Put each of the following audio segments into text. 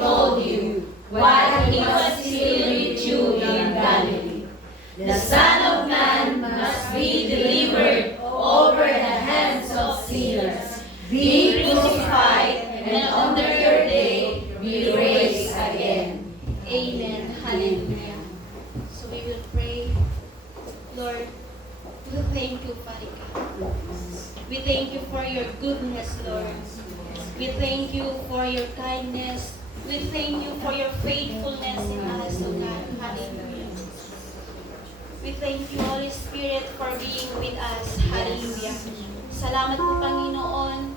told you while he was still with you in Galilee. The Son of Man must be delivered over the hands of sinners, be crucified, and on the third day be raised again. Amen. Hallelujah. So we will pray. Lord, we thank you, Father God. We thank you for your goodness, Lord. We thank you for your kindness. We thank you for your faithfulness in us, O God. Hallelujah. We thank you, Holy Spirit, for being with us. Hallelujah. Salamat po, Panginoon,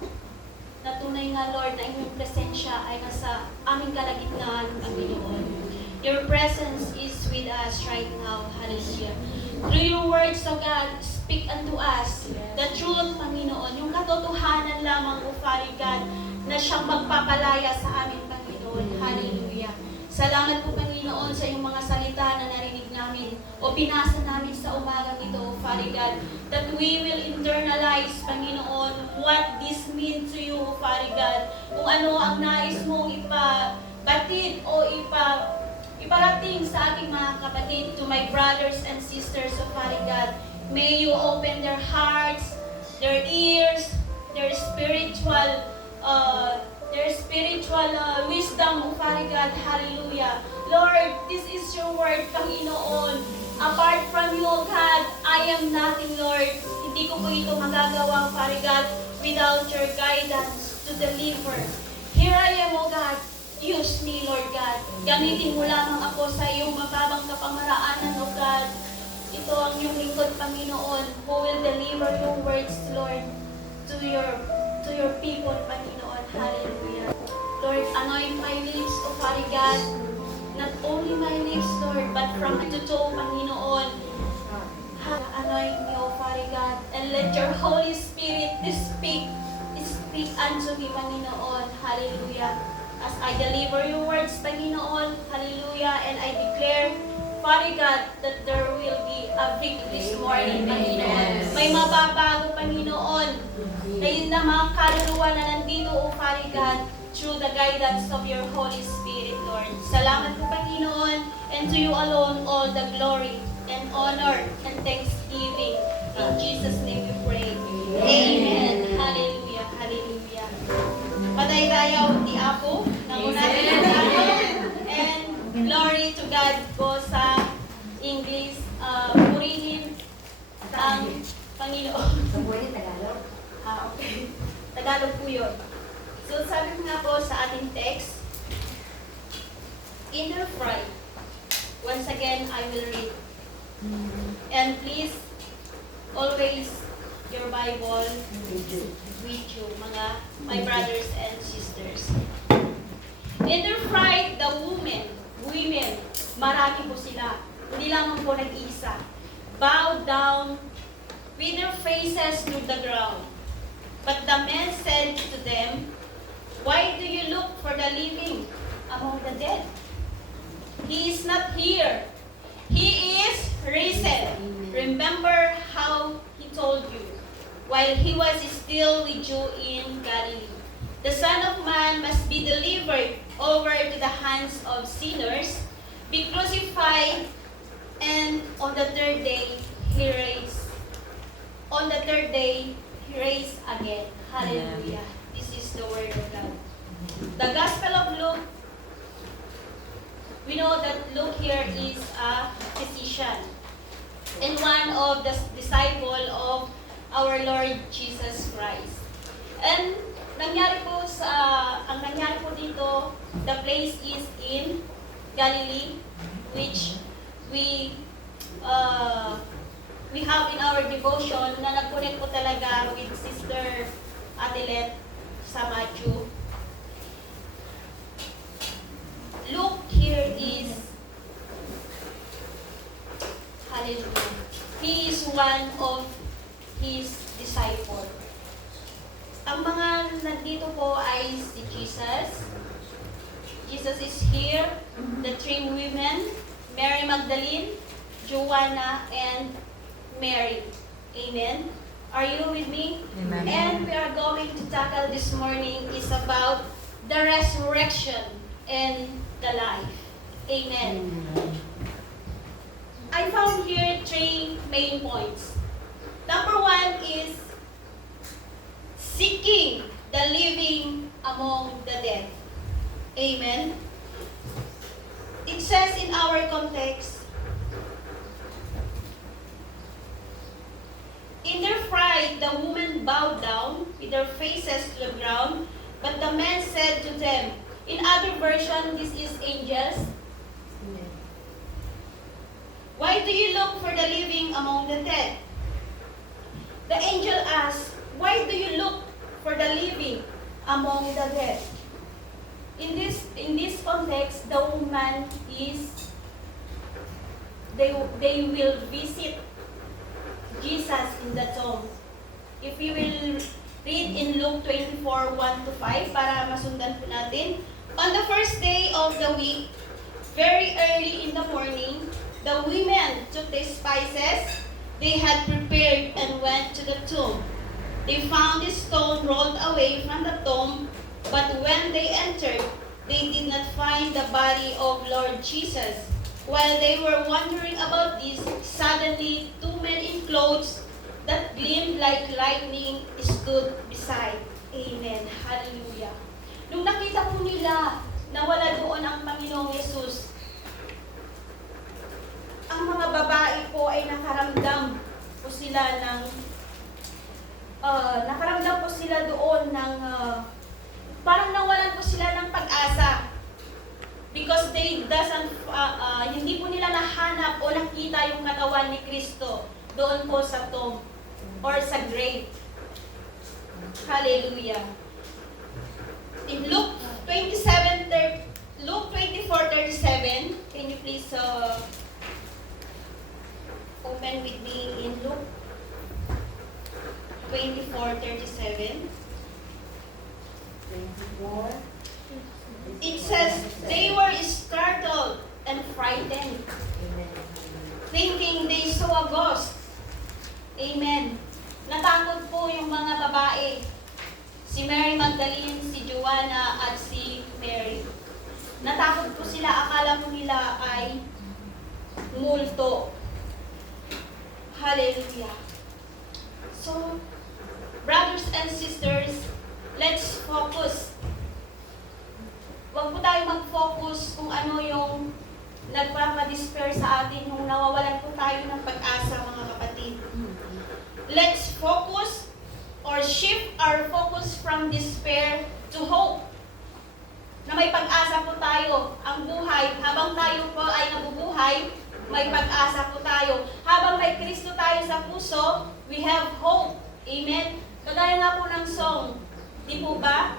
na tunay nga, Lord, na inyong presensya ay nasa aming kalagitnaan, Panginoon. Your presence is with us right now. Hallelujah. Through your words, O God, speak unto us the truth, Panginoon. Yung katotohanan lamang, O Father God, na siyang magpapalaya sa amin, Panginoon. Hallelujah. Salamat po, Panginoon, sa iyong mga salita na narinig namin o binasa namin sa umagang ito, O Father God, that we will internalize, Panginoon, what this means to you, O Father God. Kung ano ang nais mong ipabatid o iparating sa aking mga kapatid, to my brothers and sisters, O Father God. May you open their hearts, their ears, their spiritual wisdom, O Father God. Hallelujah. Lord, this is your word, Panginoon. Apart from you, O God, I am nothing, Lord. Hindi ko po ito magagawa, Father God, without your guidance to deliver. Here I am, O God. Use me, Lord God. Gamitin mo lamang ako sa iyong mababang kapamaraanan, O God. Ito ang iyong lingkod, Panginoon, who will deliver your words, Lord, to your people, Panginoon. Hallelujah. Lord, anoint my lips, O Father God. Not only my lips, Lord, but from head to toe, Panginoon. Anoint me, O Father God, and let your Holy Spirit speak unto me, Panginoon. Hallelujah. As I deliver your words, Panginoon, hallelujah, and I declare, Father God, that there will be a victory this morning, Panginoon. May mababago, Panginoon, na mga kaluluwa na nandito, O Father God, through the guidance of your Holy Spirit, Lord. Salamat po, Panginoon, and to you alone all the glory and honor and thanksgiving. In Jesus' name we pray. Amen. Hallelujah. Hallelujah. Padaydayaw ti Apo, nangunahin ang Apo, and glory to God po sa English. Purihin ang Panginoon. Sa buhay Tagalog? Okay. Tagalog po yun. So, sabi ko nga po sa ating text, inner pride. Once again, I will read. And please, always your Bible with you, my brothers and sisters. Inner pride, the women, marami po sila. Hindi lamang po nag-iisa. Bow down with their faces to the ground. But the men said to them, "Why do you look for the living among the dead? He is not here. He is risen. Remember how he told you while he was still with you in Galilee. The Son of Man must be delivered over to the hands of sinners, be crucified, and on the third day he raised again." Hallelujah. This is the word of God. The Gospel of Luke, we know that Luke here is a physician and one of the disciple of our Lord Jesus Christ. And ang nangyari po dito, the place is in Galilee, which we have in our devotion na nag-connect po talaga with Sister Adelet sa Matthew. Luke here is, hallelujah, he is one of his disciples. Ang mga nandito po ay si Jesus. Jesus is here, the three women, Mary Magdalene, Joanna, and Mary. Amen. Are you with me? Amen. And we are going to tackle this morning is about the resurrection and the life. Amen. I found here 3 main points. Number 1 is seeking the living among the dead. Amen. It says in our context, in their fright, the women bowed down with their faces to the ground, but the men said to them, in other version, this is angels, why do you look for the living among the dead? The angel asked, why do you look for the living among the dead? In this context, the woman is, they will visit Jesus in the tomb. If you will read in Luke 24, 1-5, para masundan po natin. On the first day of the week, very early in the morning, the women took the spices they had prepared and went to the tomb. They found the stone rolled away from the tomb, but when they entered, they did not find the body of Lord Jesus. While they were wondering about this, suddenly 2 men in clothes that gleamed like lightning stood beside. Amen. Hallelujah. Nung nakita po nila na wala doon ang Panginoong Yesus, ang mga babae po ay nakaramdam po sila doon ng parang nawalan po sila ng pag-asa because hindi po nila nahanap o nakita yung katawan ni Kristo doon po sa tomb or sa grave. Hallelujah. In Luke 24:37, can you please open with me in Luke 24:37. 24. It says, they were startled and frightened, thinking they saw a ghost. Amen. Natakot po yung mga babae. Si Mary Magdalene, si Joanna, at si Mary. Natakot po sila, akala po nila ay multo. Hallelujah. So, brothers and sisters, let's focus. Huwag po tayo mag-focus kung ano yung nagpapadispair sa atin, yung nawawalan po tayo ng pag-asa, mga kapatid. Let's focus or shift our focus from despair to hope. Na may pag-asa po tayo. Ang buhay, habang tayo po ay nabubuhay, may pag-asa po tayo. Habang may Kristo tayo sa puso, we have hope. Amen? Kagaya nga po ng song, di po ba?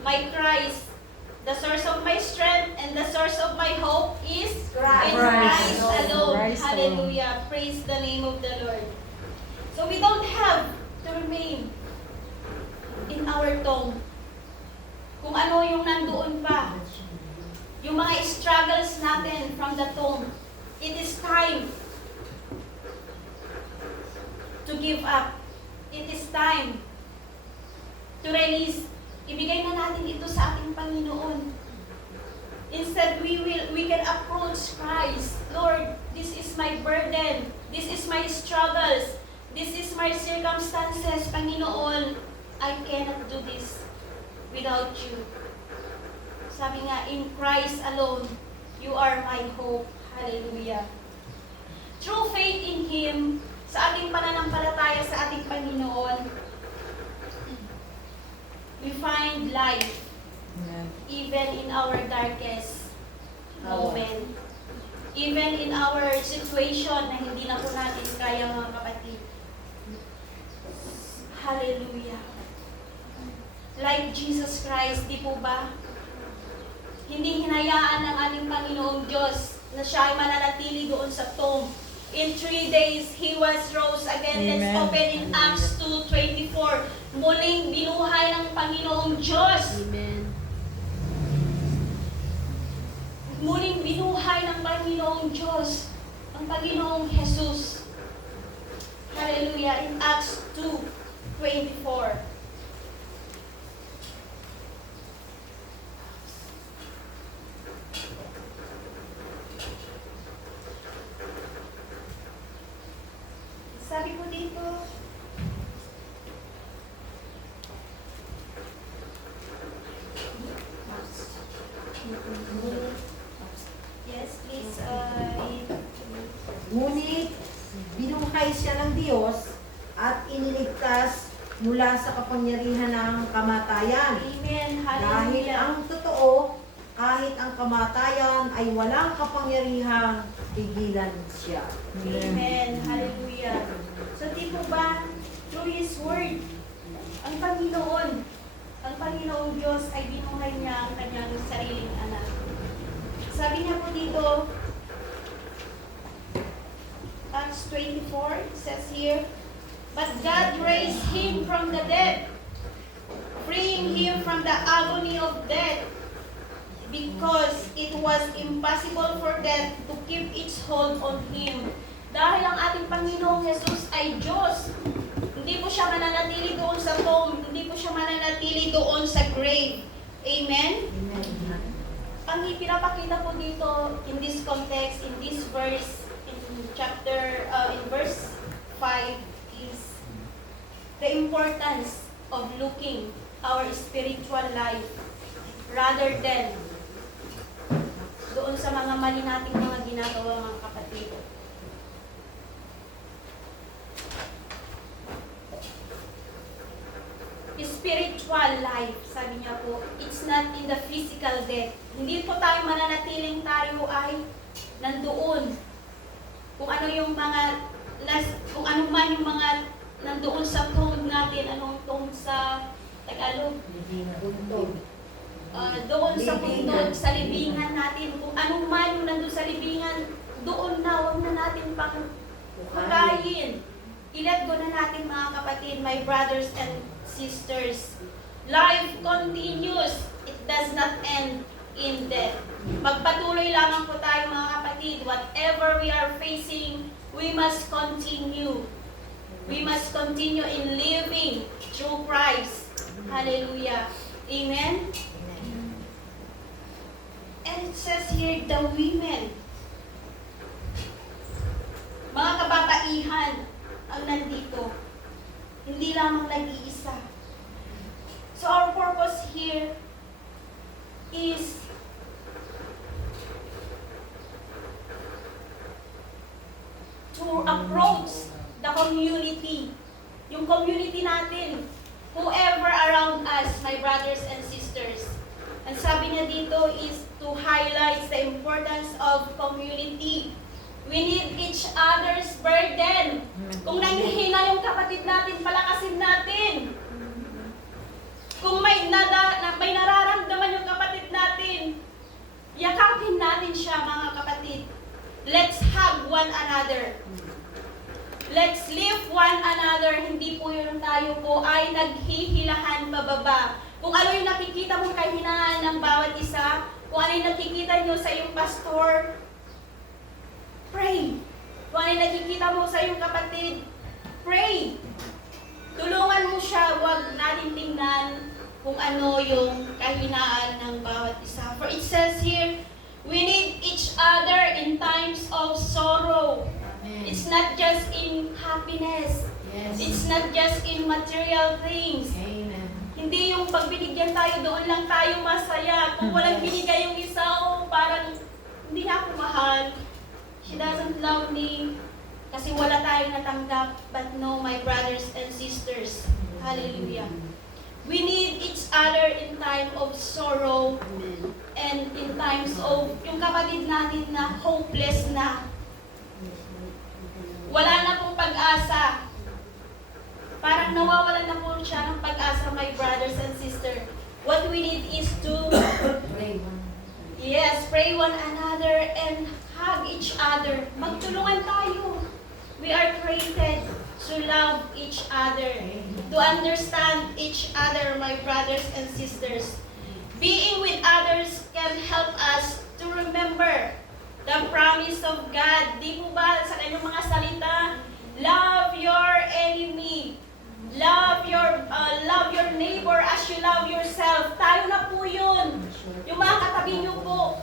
My Christ, the source of my strength and the source of my hope is in Christ alone. Christ Hallelujah. Praise the name of the Lord. So we don't have to remain in our tomb. Kung ano yung nandoon pa. Yung mga struggles natin from the tomb. It is time to give up. It is time to release. Ibigay na natin ito sa ating Panginoon. Instead, we can approach Christ. Lord, this is my burden. This is my struggles. This is my circumstances. Panginoon, I cannot do this without you. Sabi nga, in Christ alone, you are my hope. Hallelujah. Through faith in Him, sa ating pananampalataya sa ating Panginoon, we find life even in our darkest moment. Even in our situation na hindi na po natin kaya, mga kapatid. Hallelujah. Like Jesus Christ, di po ba? Hindi hinayaan ng ating Panginoong Diyos na siya ay mananatili doon sa tomb. In 3 days, He was rose again. Amen. Let's open in Acts 2:24. Muling binuhay ng Panginoong Diyos. Amen. Muling binuhay ng Panginoong Diyos. Ang Panginoong Jesus. Hallelujah. In Acts 2:24. sabi ko dito, yes, please, Ngunit binuhay siya ng Diyos at iniligtas mula sa kapangyarihan ng kamatayan. Amen, Dahil hallelujah. ang totoo, kahit ang kamatayan ay walang kapangyarihang pigilan siya. Amen, hallelujah. So di po ba, through His Word, ang Panginoong Diyos ay binuhay niya ang kanyang sariling anak. Sabi niya po dito, Acts 24, it says here, but God raised Him from the dead, freeing Him from the agony of death, because it was impossible for death to keep its hold on Him. Dahil ang ating Panginoong Jesus ay Diyos, hindi po siya mananatili doon sa tomb, hindi po siya mananatili doon sa grave. Amen? Ang ipinapakita po dito in this context, in this verse, in verse 5 is the importance of looking our spiritual life rather than doon sa mga mali nating mga ginagawa, mga kapatid. Spiritual life, sabi niya po, it's not in the physical death. Hindi po tayo mananatiling tayo ay nandoon. Kung ano yung mga, kung ano man yung mga nandoon sa tomb natin, anong tomb sa Tagalog? Doon sa bundok, sa libingan natin, kung anong man yung nandun sa libingan, doon na, huwag na natin pang hukayin. I-let go na natin, mga kapatid, my brothers and sisters. Life continues. It does not end in death. Magpatuloy lamang po tayo, mga kapatid. Whatever we are facing, we must continue. We must continue in living through Christ. Hallelujah. Amen? And it says here, the women, mga kababaihan ang nandito. Hindi lamang nag-iisa. So our purpose here is to approach the community. Yung community natin, whoever around us, my brothers and sisters. Ang sabi niya dito is to highlight the importance of community. We need each other's burden. Kung nanghihina yung kapatid natin, palakasin natin. Kung may nararamdaman yung kapatid natin, yakapin natin siya, mga kapatid. Let's hug one another. Let's lift one another. Hindi po yun tayo po ay naghihilahan pababa. Kung ano yung nakikita mong kahinaan ng bawat isa, kung ano yung nakikita nyo sa iyong pastor, pray. Kung ano yung nakikita mo sa iyong kapatid, pray. Tulungan mo siya, huwag natin tingnan kung ano yung kahinaan ng bawat isa. For it says here, we need each other in times of sorrow. It's not just in happiness. It's not just in material things. Hindi yung pag binigyan tayo, doon lang tayo masaya. Kung walang binigay yung isa, parang hindi na ako mahal. She doesn't love me. Kasi wala tayong natanggap. But no, my brothers and sisters. Hallelujah. We need each other in time of sorrow. And in times of, yung kapatid natin na hopeless na. Wala na pong pag-asa. Parang nawawalan na po siya ng pag-asa, my brothers and sisters. What we need is to pray one another and hug each other. Magtulungan tayo. We are created to love each other, to understand each other, my brothers and sisters. Being with others can help us to remember the promise of God. Di po ba sa kanyang mga salita, love your enemy. Love your neighbor as you love yourself. Tayo na po yun. Yung mga katabi niyo po,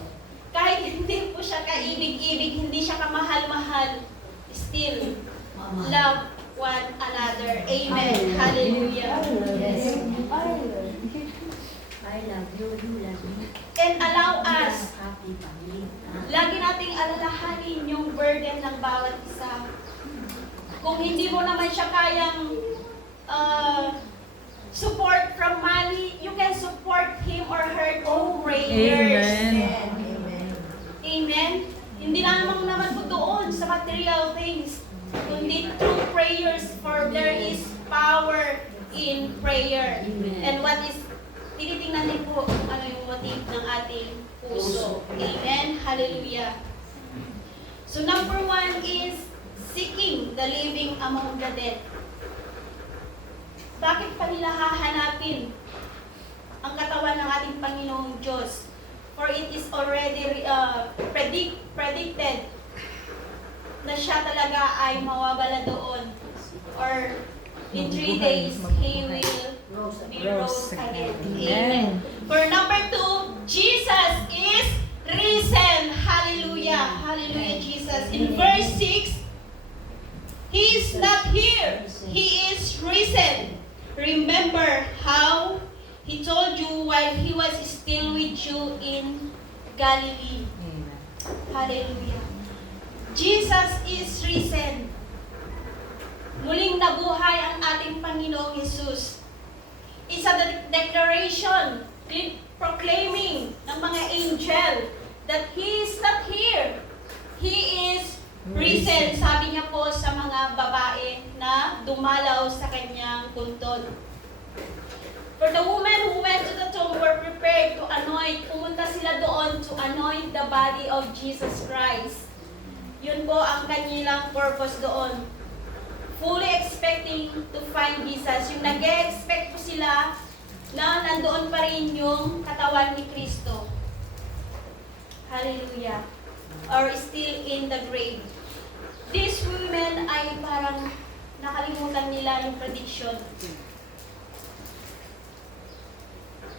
kahit hindi po siya kaibig-ibig, hindi siya kamahal-mahal, still love one another. Amen. Hallelujah. Yes. I love you. You love me. And allow us, Happy family. lagi nating alalahanin yung burden ng bawat isa. Kung hindi mo naman siya kayang support from money, you can support him or her through prayers. Amen. Amen. Amen? Hindi naman po doon sa material things, kundi through prayers, for there is power in prayer. Amen. And what is, tinitingnan din po kung ano yung motive ng ating puso. Amen? Hallelujah. So number 1 is seeking the living among the dead. Bakit pa nila hahanapin ang katawan ng ating Panginoong Diyos? For it is already predicted na siya talaga ay mawawala doon. Or in 3 days, He will be rose again. Amen. For number 2, Jesus is risen. Hallelujah. Hallelujah, Jesus. In verse 6, He is not here. He is risen. Remember how He told you while He was still with you in Galilee. Hallelujah. Jesus is risen. Muling nabuhay ang ating Panginoong Jesus. It's a declaration, proclaiming ng mga angel that He is not here. He is risen. Sabi niya po sa mga babae na dumalaw sa kanyang puntod. For the women who went to the tomb were prepared to anoint. Pumunta sila doon to anoint the body of Jesus Christ. Yun po ang kanilang purpose doon. Fully expecting to find Jesus. Yung nag-expect po sila na nandoon pa rin yung katawan ni Kristo. Hallelujah. Or still in the grave. These women ay parang nakalimutan nila yung prediction.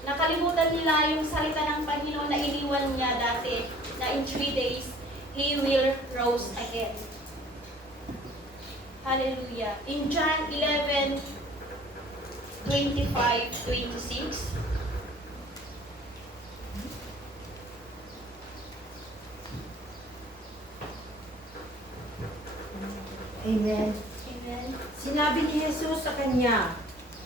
Nakalimutan nila yung salita ng Panginoon na iniwan niya dati, na in 3 days, He will rose again. Hallelujah. In John 11:25-26, Amen. Amen. Sinabi ni Jesus sa kanya,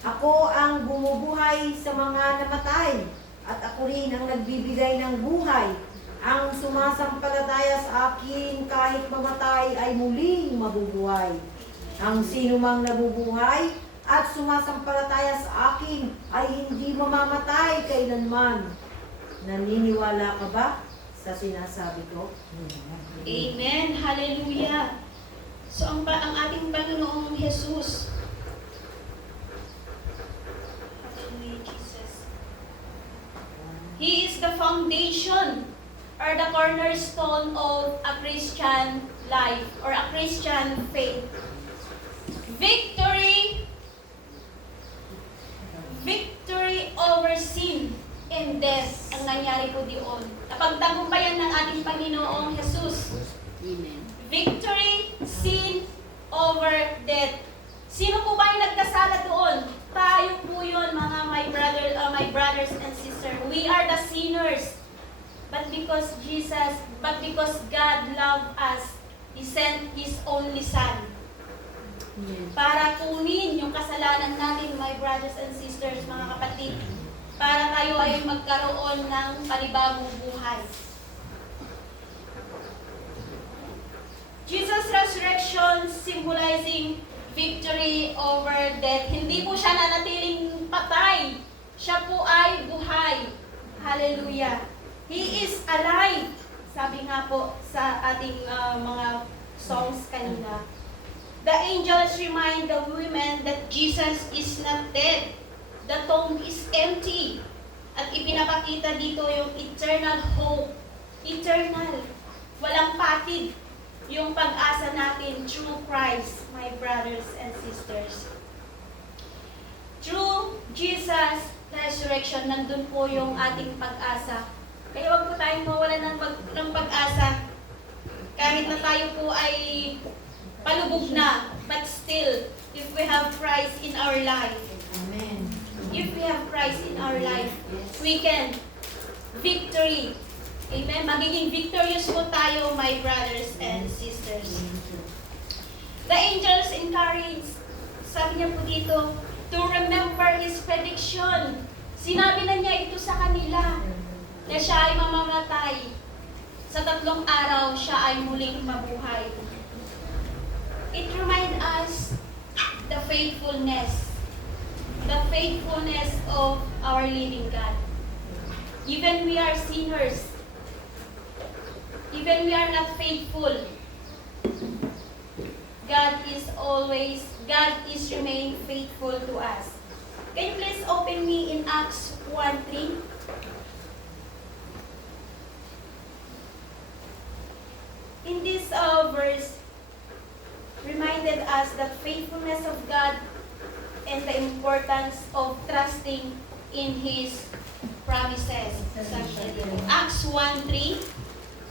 "Ako ang bumubuhay sa mga namatay, at ako rin ang nagbibigay ng buhay. Ang sumasampalataya sa akin kahit mamatay ay muling mabubuhay. Ang sinumang nabubuhay at sumasampalataya sa akin ay hindi mamamatay kailanman." Naniniwala ka ba sa sinasabi ko? Amen. Hallelujah. So ang ating Panginoong Jesus, hallelujah, Jesus. He is the foundation or the cornerstone of a Christian life or a Christian faith. Victory over sin and death ang nangyari po diyon. Napagtagumpayan ng ating Panginoong Jesus. Amen. Victory, sin, over death. Sino po ba yung nagkasala doon? Tayo po yun, mga my brothers and sisters. We are the sinners. But because God loved us, He sent His only Son para kunin yung kasalanan natin, my brothers and sisters, mga kapatid, para tayo ay magkaroon ng panibagong buhay. Jesus' resurrection symbolizing victory over death. Hindi po siya nanatiling patay. Siya po ay buhay. Hallelujah. He is alive. Sabi nga po sa ating mga songs kanina. The angels remind the women that Jesus is not dead. The tomb is empty. At ipinapakita dito yung eternal hope. Eternal. Walang patid. Yung pag-asa natin through Christ, my brothers and sisters. Through Jesus' resurrection, nandun po yung ating pag-asa. Kaya wag po tayong mawalan ng pag-asa. Kahit na tayo po ay palubog na. But still, if we have Christ in our life, Amen. if we have Christ in our life, we can victory. Amen. Magiging victorious po tayo, my brothers and sisters. The angels encourage, sabi niya po dito, to remember His prediction. Sinabi na niya ito sa kanila, na siya ay mamamatay. Sa 3 araw, siya ay muling mabuhay. It reminds us the faithfulness of our living God. Even we are sinners, even we are not faithful, God is remain faithful to us. Can you please open me in Acts 1:3? In this verse, reminded us that faithfulness of God and the importance of trusting in His promises. Acts 1:3.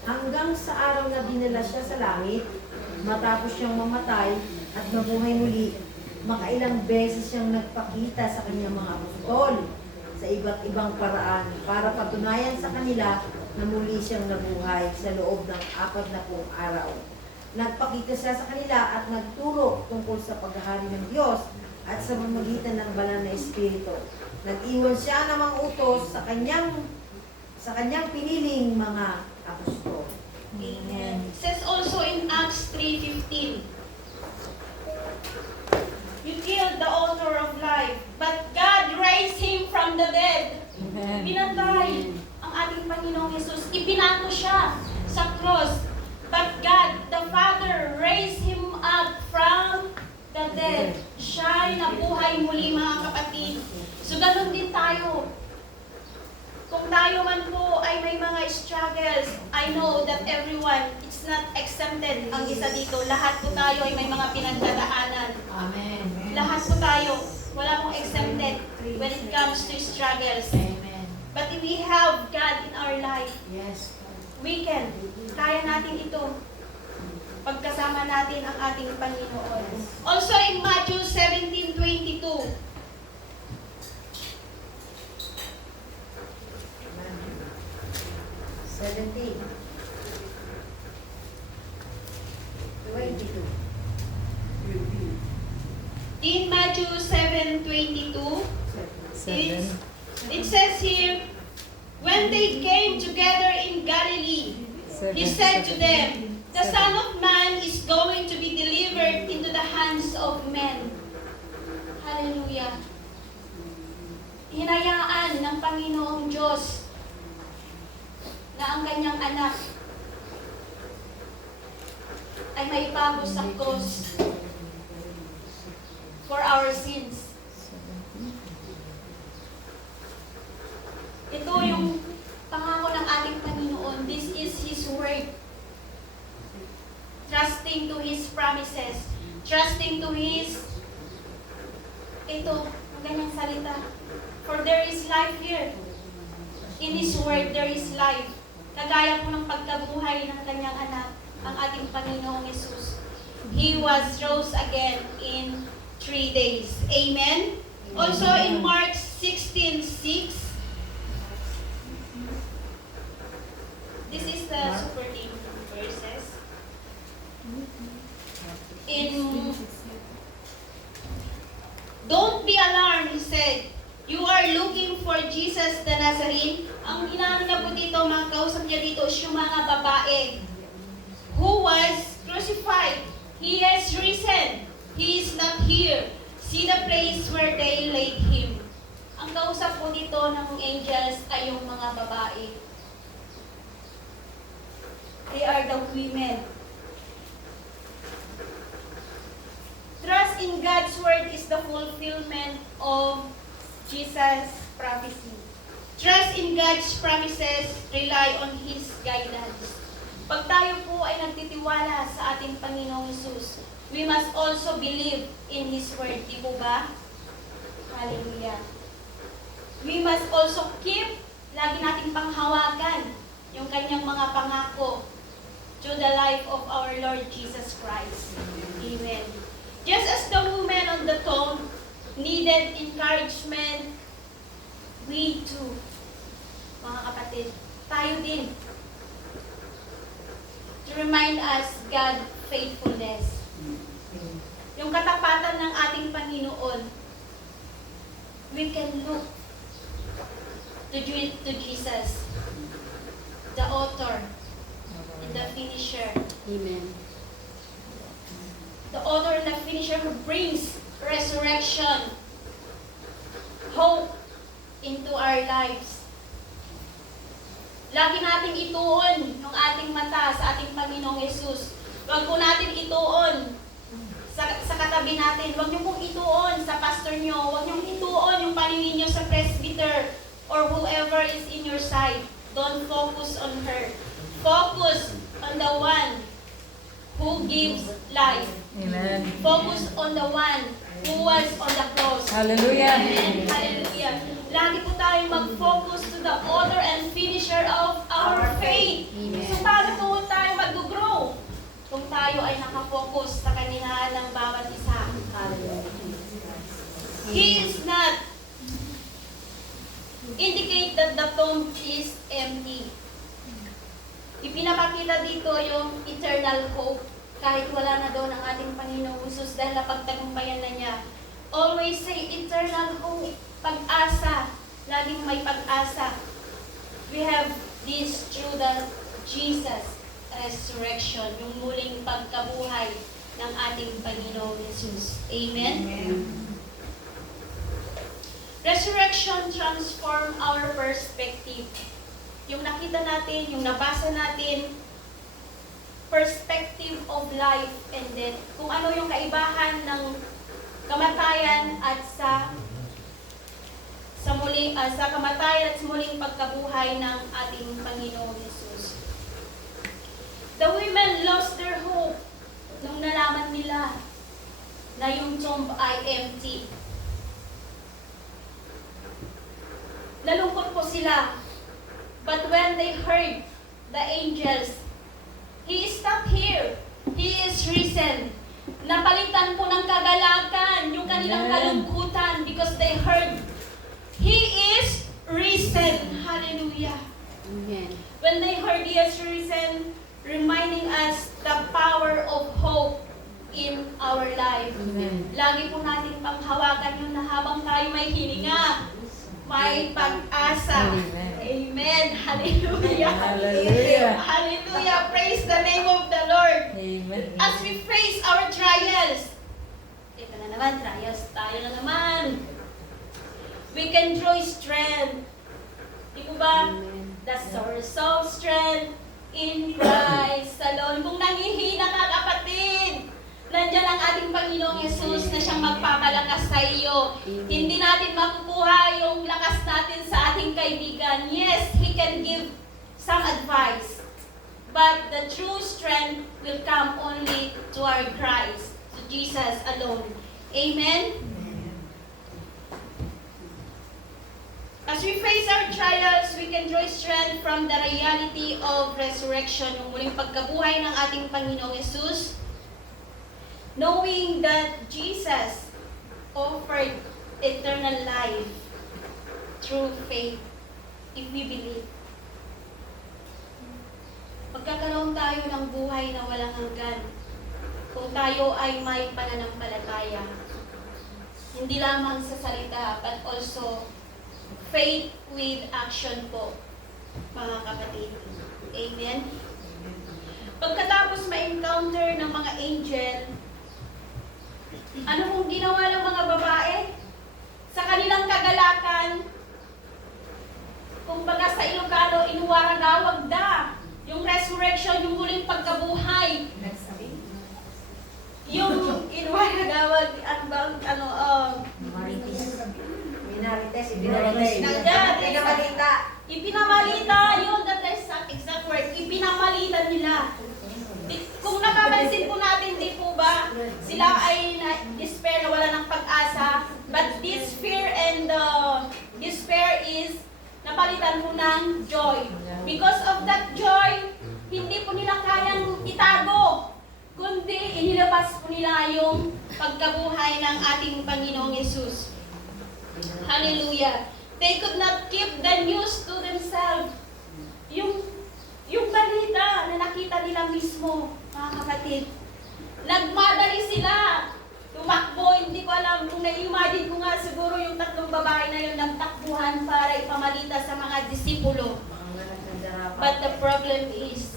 Hanggang sa araw na dinala siya sa langit, matapos siyang mamatay at mabuhay muli, makailang beses siyang nagpakita sa kanyang mga apostol sa iba't ibang paraan para patunayan sa kanila na muli siyang nabuhay sa loob ng 40 araw. Nagpakita siya sa kanila at nagturo tungkol sa paghahari ng Diyos at sa pamamagitan ng banal na Espiritu. Nag-iwan siya ng mga utos sa kanyang piniling mga apostol. Amen. It says also in Acts 3:15, you killed the author of life, but God raised Him from the dead. Pinatay ang ating Panginoong Jesus. Ipinato siya sa cross. But God, the Father, raised Him up from the dead. Siya'y nabuhay muli, mga kapatid. So, ganun din tayo. Kung tayo man po ay may mga struggles, I know that everyone, it's not exempted ang isa dito. Lahat po tayo ay may mga pinagdadaanan. Amen. Lahat po tayo. Wala pong exempted when it comes to struggles. Amen. But if we have God in our life, Yes. we can. Kaya natin ito. Pagkasama natin ang ating Panginoon. Also in Matthew 17:22, 17. 22. in Matthew 7:22, it says here, when they came together in Galilee, He said to them, the Son of Man is going to be delivered into the hands of men. Hallelujah. Hinayaan ng Panginoong Diyos na ang kanyang anak ay maipago sa cross for our sins. Ito yung pangako ng ating Panginoon. This is His word. Trusting to His promises. Trusting to His, ito, ang ganyang salita. For there is life here. In His word, there is life. Kagaya po ng pagkabuhay ng kanyang anak, ang ating Panginoong Jesus. He was rose again in 3 days. Amen? Also in Mark 16:6, this is the super team verses. Don't be alarmed, He said. You are looking for Jesus the Nazarene. Ang inaano niya po dito, mga kausap niya dito, is yung mga babae who was crucified. He has risen. He is not here. See the place where they laid Him. Ang kausap po dito ng angels ay yung mga babae. They are the women. Trust in God's word is the fulfillment of Jesus' prophecy. Trust in God's promises, rely on His guidance. Pag tayo po ay nagtitiwala sa ating Panginoong Jesus, we must also believe in His word. Di po ba? Hallelujah. We must also keep, lagi nating panghawakan yung kanyang mga pangako. through the life of our Lord Jesus Christ. Amen. Just as the woman on the tomb needed encouragement, we too, mga kapatid, tayo din, to remind us God's faithfulness. Yung katapatan ng ating Panginoon, we can look to Jesus, the author and the finisher. Amen. The author and the finisher who brings resurrection, hope into our lives. Lagi nating ituon yung ating mata sa ating Panginoong Yesus. Huwag po natin ituon sa katabi natin. Huwag niyo pong ituon sa pastor niyo. Huwag niyo ituon yung paningin niyo sa presbyter or whoever is in your side. Don't focus on her. Focus on the one who gives life. Amen. Focus on the one who was on the cross. Hallelujah. Amen. Hallelujah. Lagi po tayong mag-focus to the author and finisher of our faith. Amen. So paano po tayo mag-grow? Kung tayo ay nakafocus sa kaninahan ng bawat isa. He is not indicate that the tomb is empty. Ipinapakita dito yung eternal hope. Kahit wala na doon ang ating Panginoong Jesus dahil napagtagumpayan na niya. Always say eternal hope. Pag-asa. Laging may pag-asa. We have this through the Jesus resurrection. Yung muling pagkabuhay ng ating Panginoong Jesus. Amen? Resurrection transform our perspective. Yung nakita natin, yung nabasa natin, perspective of life and death. Kung ano yung kaibahan ng kamatayan at sa kamatayan at sa muling pagkabuhay ng ating Panginoong Jesus. The women lost their hope nung nalaman nila na yung tomb ay empty. Nalungkot po sila. But when they heard the angels, He is not here. He is risen. Napalitan po ng kagalakan yung kanilang kalungkutan because they heard He is risen. Hallelujah. Amen. When they heard He is risen, reminding us the power of hope in our life. Amen. Lagi po natin panghawakan yun na habang tayo may hininga, may pag-asa. Amen. Hallelujah. Hallelujah. Hallelujah. Praise the name of the Lord. Amen. As we face our trials, ito na naman, trials tayo na naman. We can draw strength. Di po ba? Amen. The source of strength in Christ alone. Kung nangihina ka, kapatid, nandiyan ang ating Panginoong Yesus na siyang magpapalakas sa iyo. Hindi natin makukuha yung lakas natin sa ating kaibigan. Yes, He can give some advice. But the true strength will come only to our Christ, to Jesus alone. Amen? As we face our trials, we can draw strength from the reality of resurrection, yung muling pagkabuhay ng ating Panginoong Yesus. Knowing that Jesus offered eternal life through faith, if we believe. Magkakaroon tayo ng buhay na walang hanggan kung tayo ay may pananampalataya. Hindi lamang sa salita, but also faith with action po, mga kapatid. Amen? Pagkatapos ma-encounter ng mga angel, ano pong ginawa ng mga babae? Sa kanilang kagalakan, kumbaga sa Ilocano, inuwaragawag da. Yung resurrection, yung muling pagkabuhay. Yung inuwaragawag, Minarites, ipinamalita, yun, that is exact word. Ipinamalita nila. Kung napapansin po natin, di po ba, sila ay despair na wala ng pag-asa. But this fear and despair is napalitan po ng joy. Because of that joy, hindi po nila kayang nila yung pagkabuhay ng ating Panginoong Yesus. Hallelujah. They could not keep the news to themselves. Yung balita na nakita nila mismo, mga kapatid. Nagmadali sila. Tumakbo, hindi ko alam, kung na-imagine ko nga siguro yung tatlong babae na yun nagtakbuhan para ipamalita sa mga disipulo. But the problem is,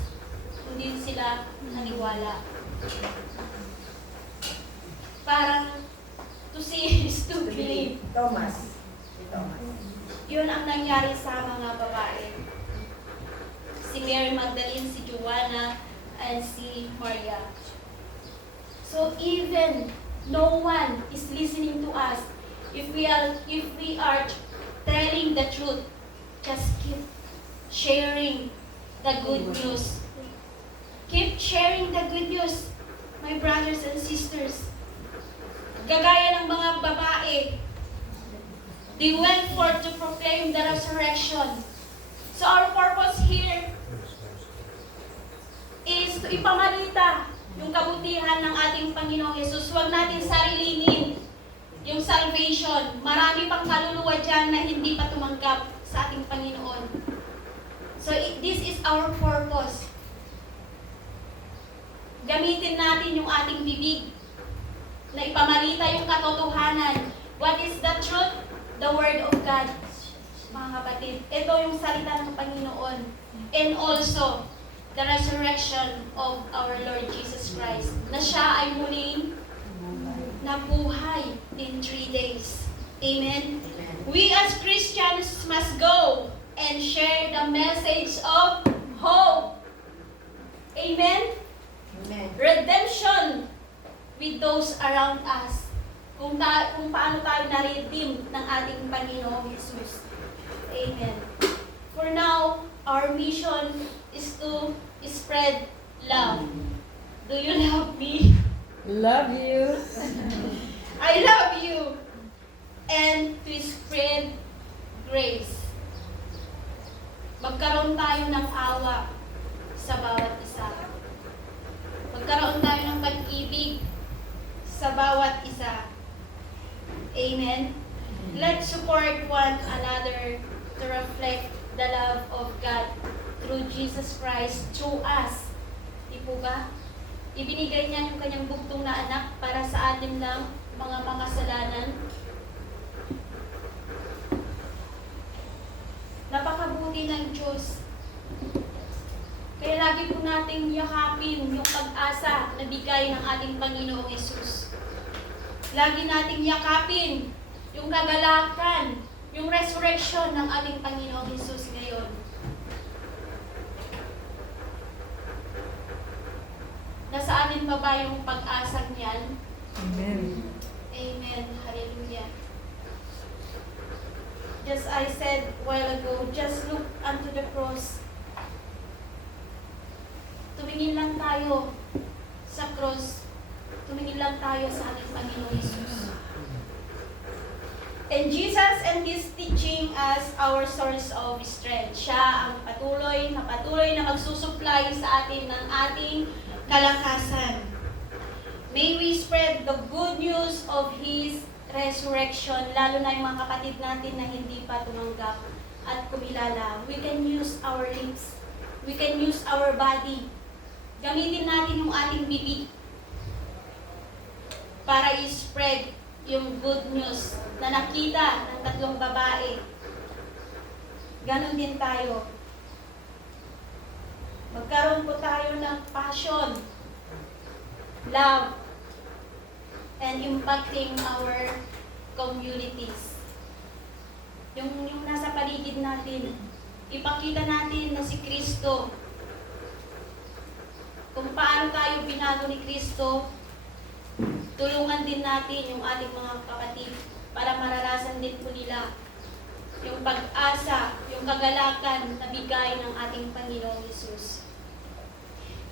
hindi sila naniwala. Parang, to see is to believe. Thomas. Yun ang nangyari sa mga babae. Si Mary Magdalene, si Joanna, and si Maria. So even no one is listening to us, if we are telling the truth, just keep sharing the good news. Keep sharing the good news, my brothers and sisters. Gagaya ng mga babae, they went forth to proclaim the resurrection. So our purpose here is to ipamalita yung kabutihan ng ating Panginoong Yesus. Huwag natin sarilinin yung salvation. Marami pang kaluluwa dyan na hindi pa tumanggap sa ating Panginoon. So this is our purpose. Gamitin natin yung ating bibig na ipamalita yung katotohanan. What is the truth? The Word of God. Mga kapatid, ito yung salita ng Panginoon. And also, the resurrection of our Lord Jesus Christ, na siya ay muling nabuhay in 3 days. Amen? We as Christians must go and share the message of hope. Amen? Amen. Redemption with those around us. Kung paano tayo na-redeem ng ating Panginoong Jesus. Amen. For now, our mission is to spread love. Do you love me? Love you. I love you. And to spread grace. Magkaroon tayo ng awa sa bawat isa. Magkaroon tayo ng pag-ibig sa bawat isa. Amen? Let's support one another to reflect the love of God through Jesus Christ through us. Di po ba? Ibinigay niya yung kanyang bugtong na anak para sa atin lang mga makasalanan. Napakabuti ng Diyos. Kaya lagi po nating yakapin yung pag-asa na bigay ng ating Panginoong Yesus. Lagi nating yakapin yung kagalakan, yung resurrection ng ating Panginoong Yesus ngayon. Nasa atin pa ba yung pag-asa niyan? Amen. Amen. Hallelujah. Just I said a while ago, just look unto the cross. Tumingin lang tayo sa cross. Tumingin lang tayo sa ating Panginoong Jesus. And Jesus and His teaching as our source of strength. Siya ang patuloy na magsusupply sa atin ng ating kalakasan. May we spread the good news of His resurrection, lalo na yung mga kapatid natin na hindi pa tumanggap at kumilala. We can use our lips. We can use our body. Gamitin natin yung ating bibig para i-spread yung good news na nakita ng tatlong babae. Ganon din tayo. Magkaroon po tayo ng passion, love, and impacting our communities. Yung nasa paligid natin, ipakita natin na si Kristo. Kung paano tayo binago ni Kristo, tulungan din natin yung ating mga kapatid para maranasan din po nila yung pag-asa, yung kagalakan na bigay ng ating Panginoong Yesus.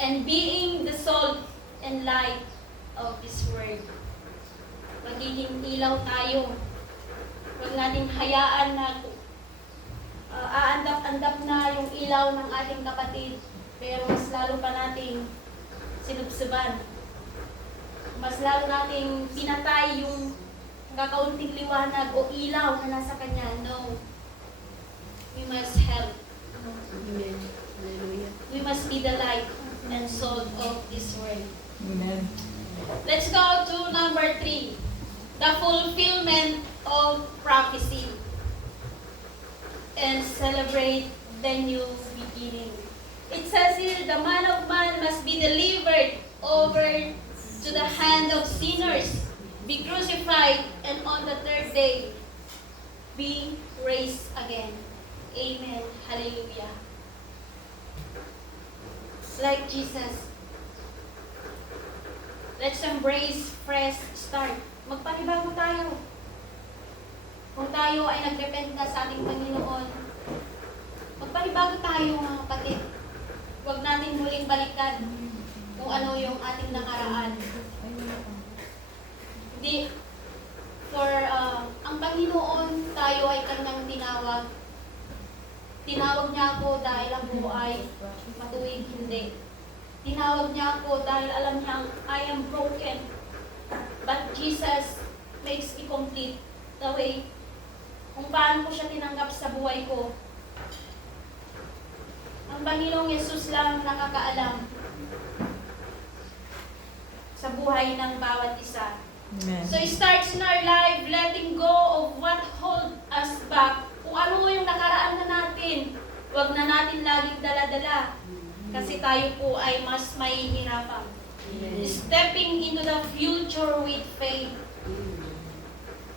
And being the salt and light of His Word. Magiging ilaw tayo. Huwag natin hayaan na aandap-andap na yung ilaw ng ating kapatid. Pero mas lalo pa nating sinubsuban. mas lalo nating pinatay yung kakaunting liwanag o ilaw na nasa Kanya. No. We must help. Amen. Hallelujah. We must be the light and salt of this world. Amen. Let's go to number 3. The fulfillment of prophecy. And celebrate the new beginning. It says here, the man of man must be delivered over to the hand of sinners, be crucified, and on the third day be raised again. Amen. Hallelujah. Like Jesus, let's embrace fresh start. Magpanibago tayo. Kung tayo ay nagrepent na sa ating Panginoon, magpanibago tayo mga kapatid. Huwag natin muling balikan kung ano yung ating nakaraan. Hindi, ang Panginoon, tayo ay kanyang tinawag. Tinawag niya ako dahil ako ay matuwid, hindi. Tinawag niya ako dahil alam niyang I am broken. But Jesus makes me complete the way kung paano ko siya tinanggap sa buhay ko. Ang Panginoong Yesus lang nakakaalam sa buhay ng bawat isa. Amen. So it starts in our life, letting go of what hold us back. Kung ano yung nakaraan na natin, huwag na natin laging dala-dala. Kasi tayo po ay mas mahihirapan. Stepping into the future with faith.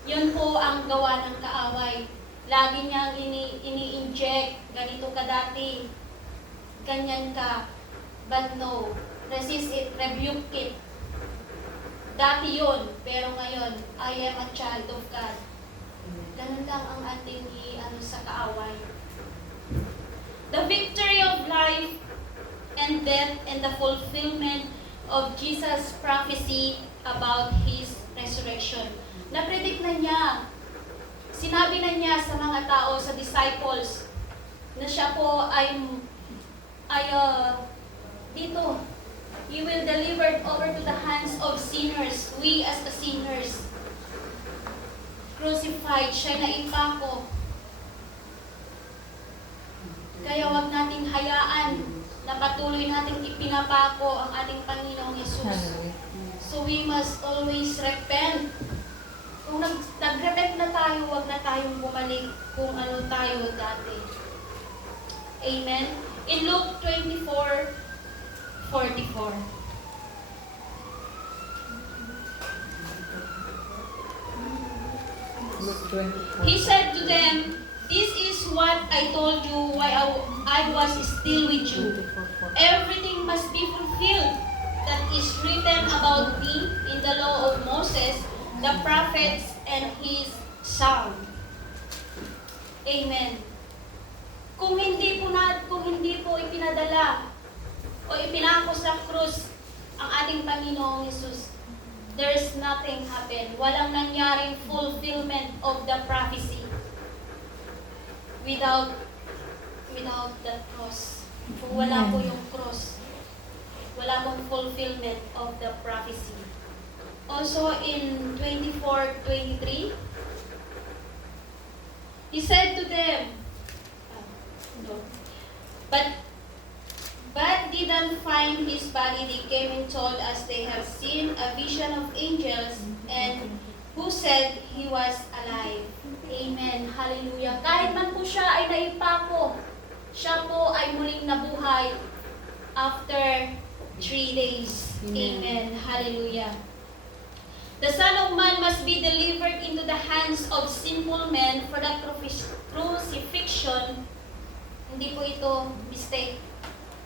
Yun po ang gawa ng kaaway. Lagi niyang ini-inject, ganito ka dati, ganyan ka. But no, resist it, rebuke it. Dati yun, pero ngayon, I am a child of God. Ganun lang ang ating sa kaaway. The victory of life and death and the fulfillment of Jesus' prophecy about His resurrection. Na-predict na niya, sinabi na niya sa mga tao, sa disciples, na siya po ay dito, He will deliver over to the hands of sinners, we as the sinners. Crucified, siya na ipako. Kaya wag nating hayaan na patuloy nating ipinapako ang ating Panginoong Yesus. Hallelujah. So we must always repent. Kung nag-repent na tayo, wag na tayong bumalik kung ano tayo dati. Amen? In Luke 24:44. Luke 24. He said to them, "This is what I told you while I was still with you. Everything must be fulfilled that is written about me in the law of Moses, the prophets, and his psalm." Amen. Kung hindi po ipinadala o ipinako sa krus ang ating Panginoong Yesus, there's nothing happen. Walang nangyaring fulfillment of the prophecy without the cross. Kung wala po yung cross, wala pong fulfillment of the prophecy. Also in 24:23, He said to them, but didn't find his body. They came and told us they have seen a vision of angels and who said he was alive. Amen. Hallelujah. Kahit man po siya ay naipako, siya po ay muling nabuhay after 3 days. Amen. Hallelujah. The Son of Man must be delivered into the hands of sinful men for the crucifixion. Hindi po ito mistake.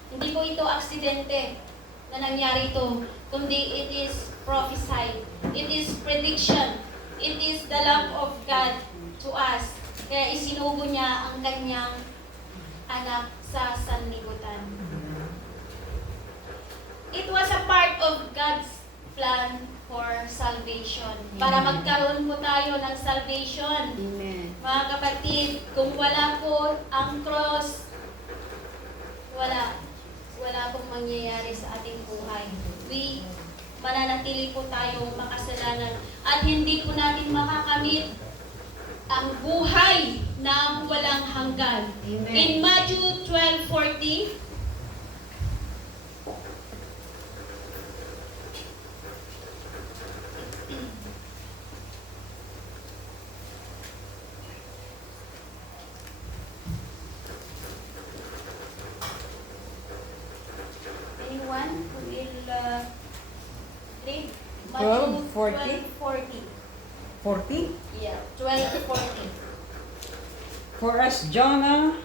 Hindi po ito aksidente na nangyari ito, kundi it is prophesied. It is prediction. It is the love of God to us. Kaya isinugo niya ang kanyang anak sa sanlibutan. It was a part of God's plan for salvation. Para magkaroon po tayo ng salvation. Amen. Mga kapatid, kung wala po ang cross, wala pong mangyayari sa ating buhay. We mananatili po tayong makasalanan at hindi po natin makakamit ang buhay na walang hanggan. Amen. In Matthew 12:40, anyone who will read Matthew 12:40? 12:40. 40. Yeah, 12:40. For as Jonah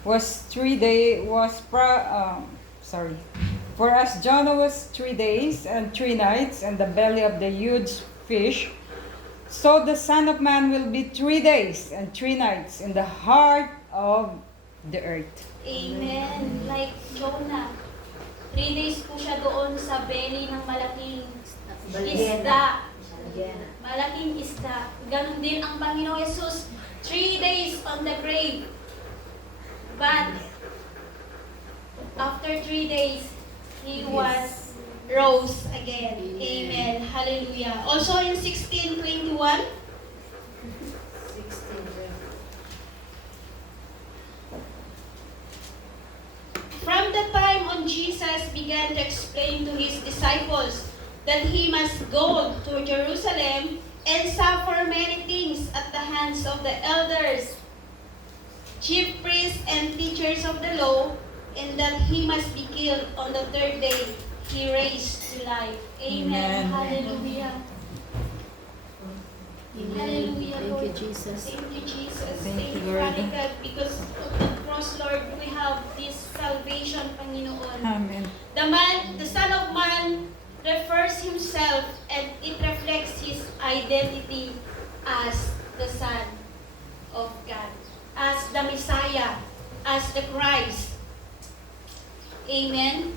was 3 days For as Jonah was 3 days and 3 nights in the belly of the huge fish, so the Son of Man will be 3 days and 3 nights in the heart of the earth. Amen. Like Jonah. 3 days po siya doon sa belly ng malaking isda. Malaking isda. Ganon din ang Panginoong Yesus. 3 days on the grave. But after 3 days, He was rose again. Amen. Hallelujah. Also in 16:21, from the time on Jesus began to explain to His disciples that He must go to Jerusalem and suffer many things at the hands of the elders, chief priests, and teachers of the law, and that He must be killed on the 3rd day, He raised to life. Amen. Amen. Hallelujah. Hallelujah, Thank Lord. you, Jesus. Thank you, Jesus. Thank Thank you, you, Lord. Father God, because of the cross, Lord, we have this salvation, Panginoon. Amen. The Son of Man refers Himself and it reflects His identity as the Son of God, as the Messiah, as the Christ. Amen.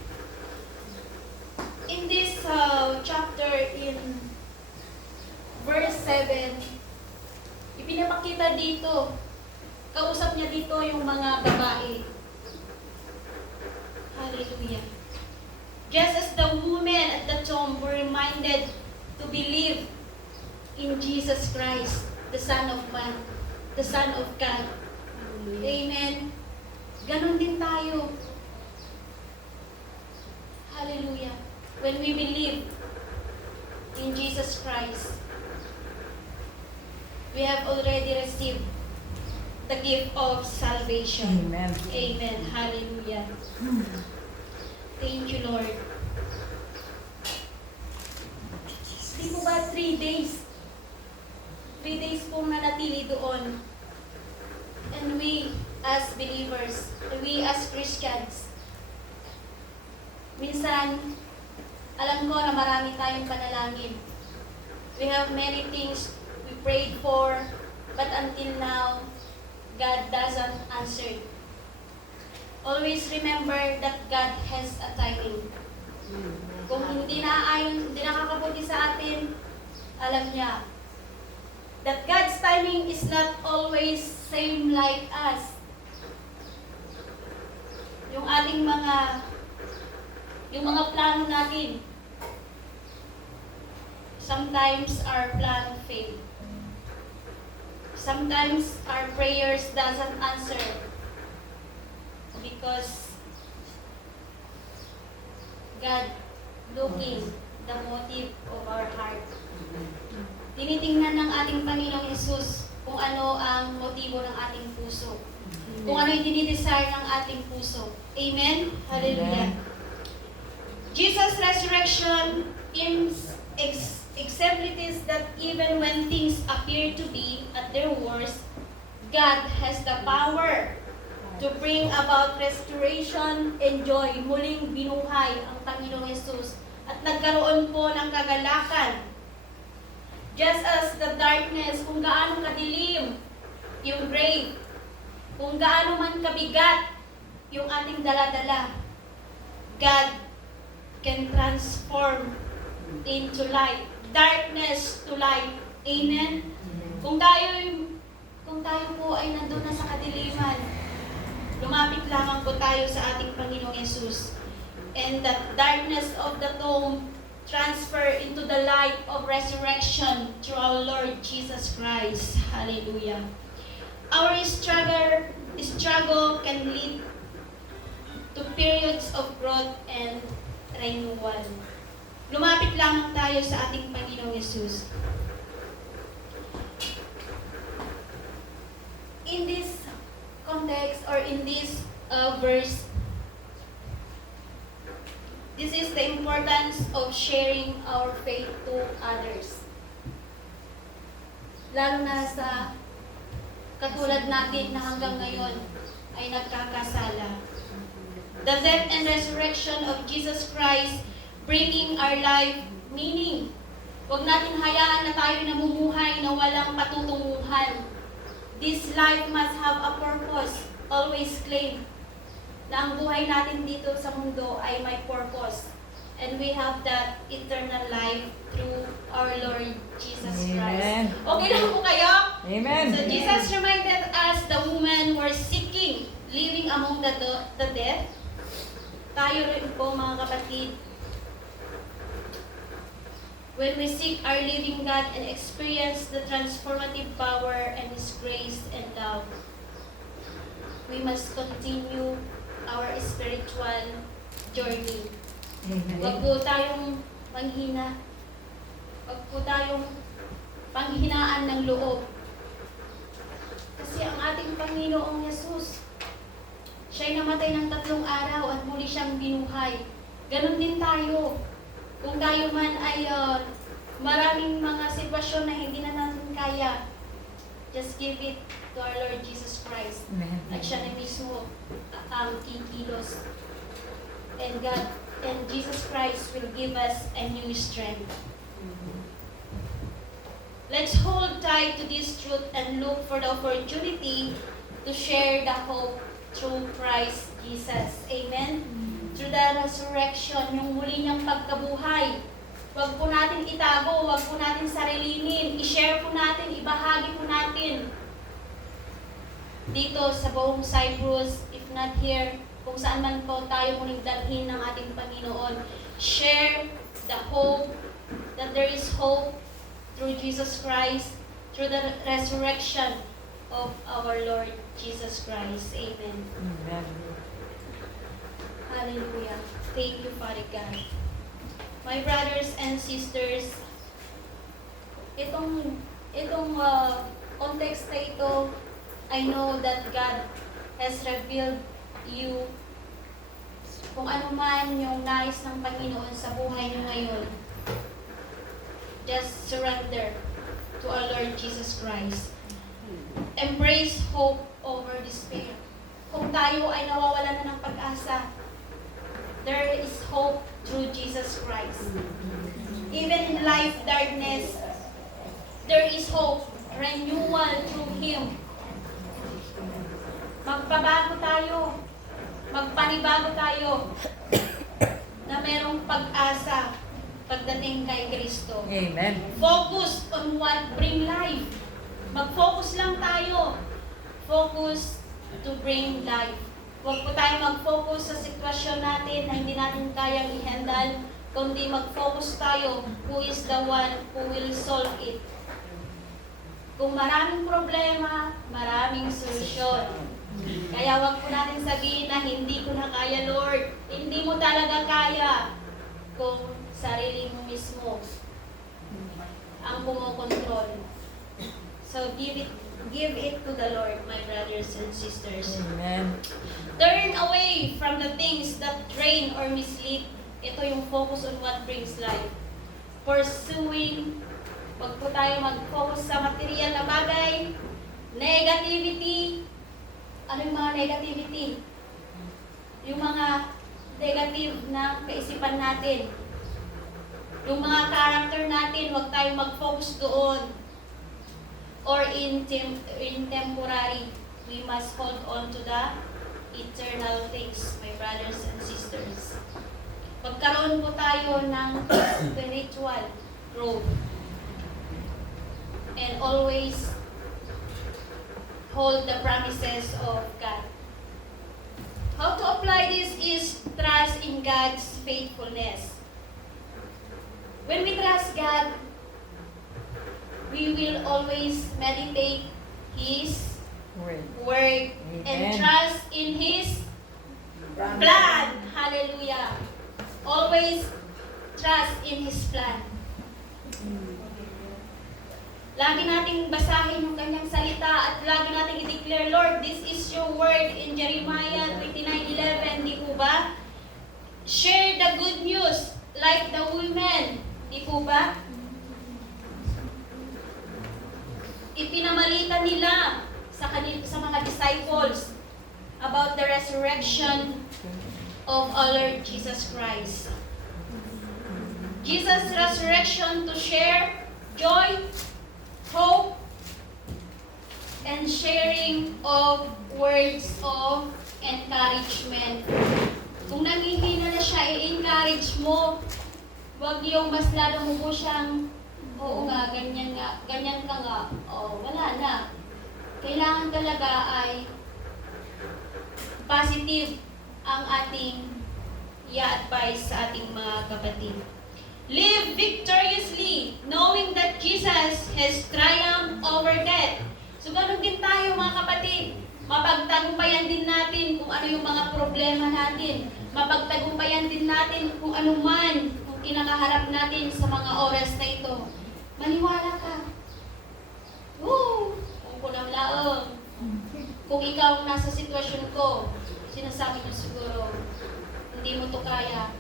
In this chapter, in verse 7, ipinapakita dito, kausap niya dito yung mga babae. Hallelujah. Just as the women at the tomb were reminded to believe in Jesus Christ, the Son of Man, the Son of God. Amen. Ganon din tayo. Hallelujah. When we believe in Jesus Christ, we have already received the gift of salvation. Amen. Amen. Hallelujah. Thank you, Lord. Di po ba 3 days? 3 days pong nanatili doon. And we as believers, we as Christians, minsan, alam ko na marami tayong panalangin. We have many things we prayed for, but until now, God doesn't answer. Always remember that God has a timing. Kung hindi nakakabuti sa atin, alam niya that God's timing is not always same like us. Yung ating mga plano natin, sometimes our plan fail. Sometimes our prayers doesn't answer because God looking the motive of our heart. Tinitingnan ng ating Panginoong Hesus kung ano ang motibo ng ating puso. Kung ano yung dinidesire ng ating puso. Amen? Hallelujah. Jesus' resurrection exemplifies that even when things appear to be at their worst, God has the power to bring about restoration and joy. Muling binuhay ang Panginoong Yesus at nagkaroon po ng kagalakan. Just as the darkness, kung gaano kadilim yung grave, kung gaano man kabigat yung ating daladala, God can transform into light, darkness to light. Amen? Kung tayo po ay nandun na sa kadiliman, lumapit lamang po tayo sa ating Panginoong Yesus. and the darkness of the tomb transfer into the light of resurrection through our Lord Jesus Christ. Hallelujah. Our struggle can lead to periods of growth and renewal. Lumapit lamang tayo sa ating Panginoong Yesus. In this context or in this verse, this is the importance of sharing our faith to others. Lalo na sa katulad natin na hanggang ngayon ay nagkakasala. The death and resurrection of Jesus Christ bringing our life meaning. Huwag natin hayaan na tayo namumuhay na walang patutunguhan. This life must have a purpose. Always claim na ang buhay natin dito sa mundo ay may purpose. And we have that eternal life through our Lord Jesus Amen. Christ. Okay lang po kayo? Amen. So Jesus reminded us the women were seeking, living among the dead. Tayo rin po mga kapatid, when we seek our living God and experience the transformative power and His grace and love, we must continue our spiritual journey. Huwag po tayong manghina. Huwag po tayong panghinaan ng loob. Kasi ang ating Panginoong Yesus, siya'y namatay ng 3 araw at muli siyang binuhay. Ganon din tayo. Kung tayo man ay maraming mga sitwasyon na hindi na natin kaya, just give it to our Lord Jesus Christ. Amen. At siya na mismo kikilos. And God and Jesus Christ will give us a new strength. Let's hold tight to this truth and look for the opportunity to share the hope through Christ Jesus. Amen? Through the resurrection, yung muli niyang pagkabuhay. Huwag po natin itago, huwag po natin sarilinin, i-share po natin, ibahagi po natin. Dito sa buong Cyprus, if not here, kung saan man po tayo muling dalhin ng ating Panginoon, share the hope, that there is hope through Jesus Christ, through the resurrection of our Lord Jesus Christ. Amen. Amen. Hallelujah. Thank you, Father God. My brothers and sisters, itong context na ito, I know that God has revealed you kung ano man yung nais ng Panginoon sa buhay niyo ngayon. Just surrender to our Lord Jesus Christ. Embrace hope over despair. Kung tayo ay nawawalan na ng pag-asa, there is hope through Jesus Christ. Even in life darkness, there is hope, renewal through Him. Magpabago tayo, magpanibago tayo, na merong pag-asa pagdating kay Kristo. Amen. Focus on what bring life. Mag-focus lang tayo. Focus to bring life. Huwag po tayo mag-focus sa sitwasyon natin na hindi natin kayang i-handle, kundi mag-focus tayo who is the one who will solve it. Kung maraming problema, maraming solusyon. Kaya huwag po natin sabihin na hindi ko na kaya, Lord. Hindi mo talaga kaya kung sarili mo mismo ang kumokontrol. So give it to the Lord, my brothers and sisters. Amen. Turn away from the things that drain or mislead. Ito yung focus on what brings life. Pursuing, wag po tayo mag-focus sa material na bagay. Negativity. Ano yung mga negativity? Yung mga negative na kaisipan natin. Yung mga character natin, wag tayo mag-focus doon. Or in temporary, we must hold on to the eternal things, my brothers and sisters. Magkaroon po tayo ng spiritual growth. And always hold the promises of God. How to apply this is trust in God's faithfulness. When we trust God, we will always meditate His Wait. word and Amen. trust in His plan. Hallelujah. Always trust in His plan. Lagi nating basahin yung kanyang salita at lagi nating i-declare, Lord, this is your word in Jeremiah 29:11, di po ba? Share the good news like the women, di po ba? Ipinamalita nila sa mga disciples about the resurrection of our Lord Jesus Christ. Jesus' resurrection to share joy, hope, and sharing of words of encouragement. Kung nanghihina na siya, i-encourage mo. Huwag yung mas lalo mo po siyang, oo nga, ganyan ka nga. Oh, wala na. Kailangan talaga ay positive ang ating i-advise sa ating mga kapatid. Live victoriously, knowing that Jesus has triumphed over death. So, ganun din tayo mga kapatid. Mapagtagumpayan din natin kung ano yung mga problema natin. Mapagtagumpayan din natin kung ano man kung kinakaharap natin sa mga oras na ito. Maniwala ka. Woo! Kung kunamlaong. Kung ikaw ang nasa sitwasyon ko, sinasabi ko siguro, hindi mo to kaya.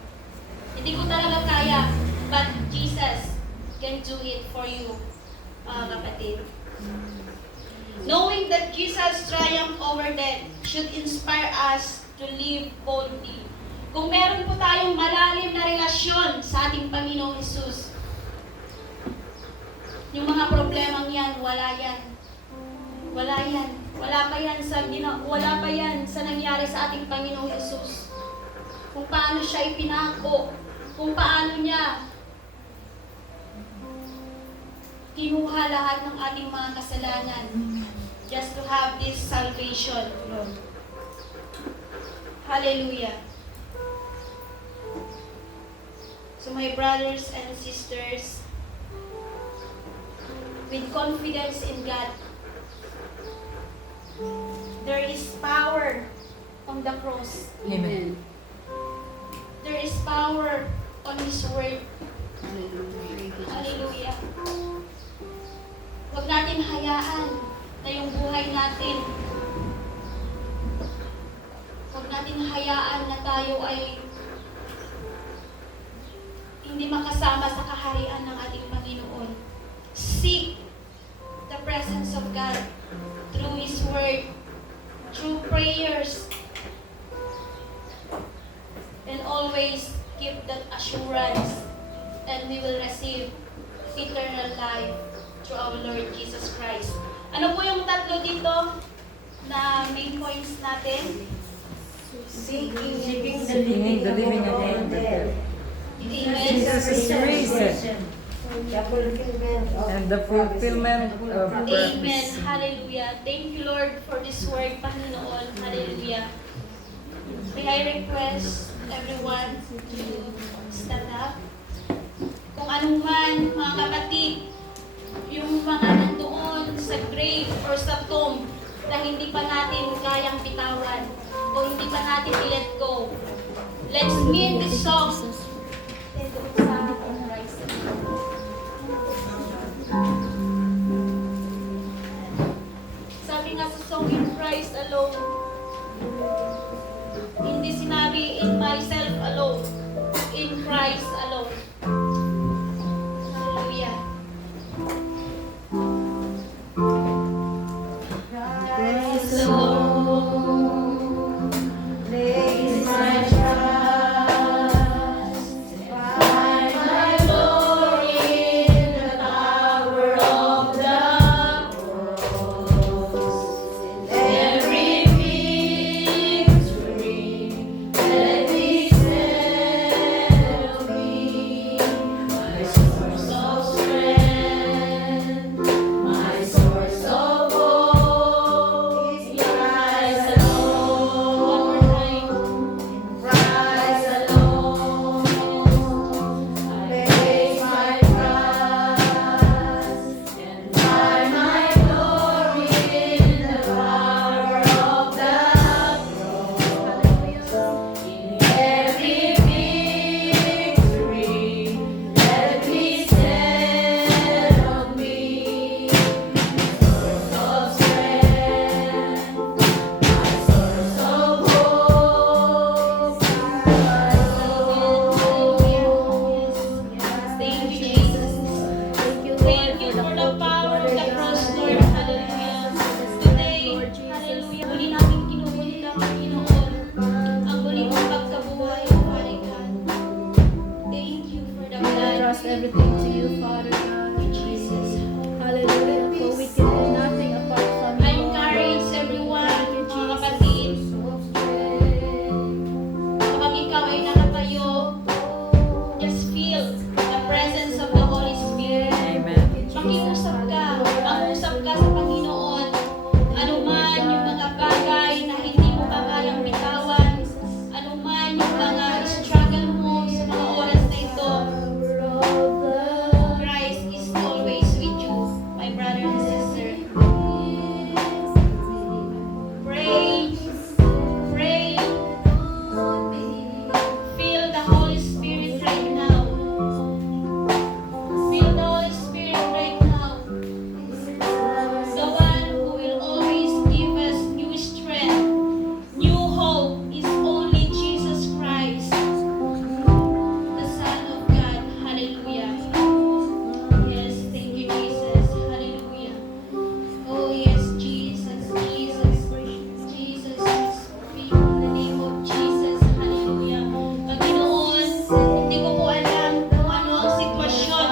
Hindi ko talaga kaya. But Jesus can do it for you, mga kapatid. Knowing that Jesus triumphed over death should inspire us to live boldly. Kung meron po tayong malalim na relasyon sa ating Panginoong Hesus, yung mga problemang yan, wala yan. Wala yan. Wala pa yan sa nangyari sa ating Panginoong Hesus. Kung paano siya ipinako, kung paano niya kinuha lahat ng ating mga kasalanan just to have this salvation. Hallelujah. So my brothers and sisters, with confidence in God, there is power on the cross. Amen. There is power on His word. Hallelujah. Huwag natin hayaan na yung buhay natin. Huwag natin hayaan na tayo ay hindi makasama sa kaharian ng ating Panginoon. Seek the presence of God through His word, through prayers, and always keep that assurance and we will receive eternal life through our Lord Jesus Christ. Ano po yung tatlo dito na main points natin? Seeking the Seeking the living among among the the dead. Amen. Jesus is risen. The fulfillment of And the fulfillment of Amen. prophecy. Hallelujah. Thank you, Lord, for this word, Panginoon. Hallelujah. May I request everyone to stand up. Kung anong man, mga kapatid, yung mga nandoon sa grave or sa tomb na hindi pa natin kayang bitawan o hindi pa natin i-let go. Let's meet this song. Sabi nga sa song, in Christ alone. Hindi sinabi in myself alone. In Christ alone. Hallelujah. Christ alone, place my trust, find my glory in the power of the cross. In every everything to you, Father God. Jesus. Hallelujah. For we can do nothing apart from I you. encourage everyone, mga kapatid, kapag ikaw ay nakatayo, just feel the presence of the Holy Spirit. Amen. Makiusap ka, mag-usap ka sa Panginoon. Ano man yung mga bagay na hindi mo pa kayang bitawan, ano man yung mga struggle mo sa mga oras na ito, Christ is always with you, my brother and sister. Pray, pray, feel the Holy Spirit right now. Feel the Holy Spirit right now. The one who will always give us new strength, new hope is only Jesus Christ, the Son of God. Hallelujah. Yes, thank you, Jesus. Hallelujah. Oh, yes, Jesus, Jesus, Jesus. Speak in the name of Jesus. Hallelujah. Panginoon, hindi ko po alam kung ano ang sitwasyon